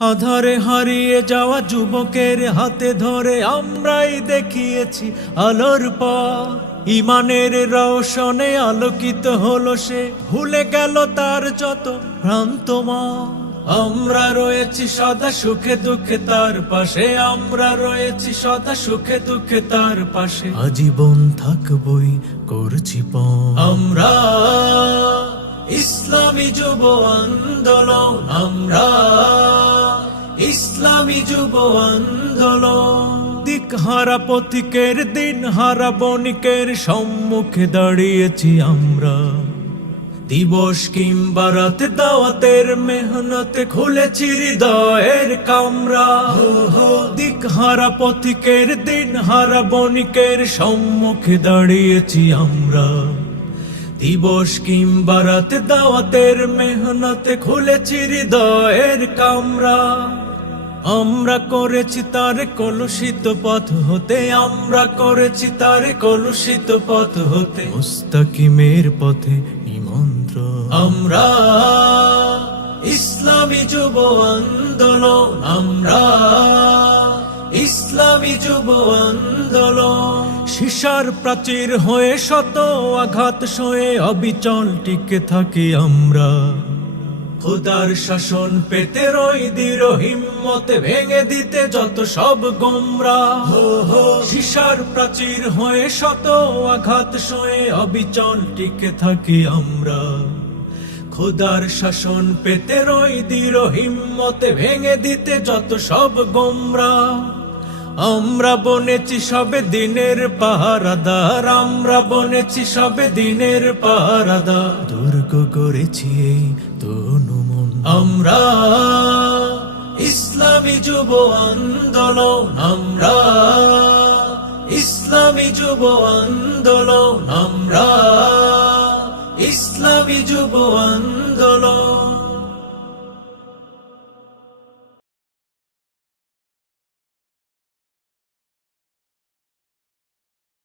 আধারে হারিয়ে যাওয়া যুবকের হাতে ধরে আমরাই দেখিয়েছি আলোর পথ। ইমানের রওশনে আলোকিত হলো সে, ভুলে গেল তার যত ভ্রান্ত মত। আমরা রয়েছি সদা সুখে দুঃখে তার পাশে, আমরা রয়েছি সদা সুখে দুঃখে তার পাশে। আজীবন থাকবই করছি পণ। আমরা ইসলামী যুব আন্দোলন, আমরা ইসলামী যুব আন্দোলন। দিকহারা পথিকের দিন হারা বণিকের সম্মুখে দাঁড়িয়েছি আমরা। দিবস কিংবা রাতে দাওয়াতের মেহনতে খুলেছি হৃদয়ের কামরা। দিকহারা পথিকের দিন হারা বণিকের সম্মুখে দাঁড়িয়েছি আমরা। দিবস কিংবা রাতে দাওয়াতের মেহনতে খুলেছি হৃদয়ের কামরা। আমরা করেছি তার কলুষিত পথ হতে, আমরা করেছি তার কলুষিত পথ হতে মুস্তাকিমের পথে নিমন্ত্রণ। আমরা ইসলামী যুব আন্দোলন, আমরা ইসলামী যুব আন্দোলন। শিশার প্রাচীর হয়ে শত আঘাত সয়ে অবিচল টিকে থাকি আমরা। খোদার শাসন পেতে রই দৃঢ় হিম্মতে, ভেঙে দিতে যত সব গোমরাহ। শিশার প্রাচীর হয়ে শত আঘাত সয়ে অবিচল টিকে থাকি আমরা। খোদার শাসন পেতে রই দৃঢ় হিম্মতে, ভেঙে দিতে যত সব গোমরাহ। আমরা বনেছি সবে দিনের পাহারাদার, আমরা বনেছি সবে দিনের পাহারাদার। দুর্গ গড়েছি এই তনু মন। আমরা ইসলামী যুব আন্দোলন, আমরা ইসলামী যুব আন্দোলন, আমরা ইসলামী যুব আন্দোলন।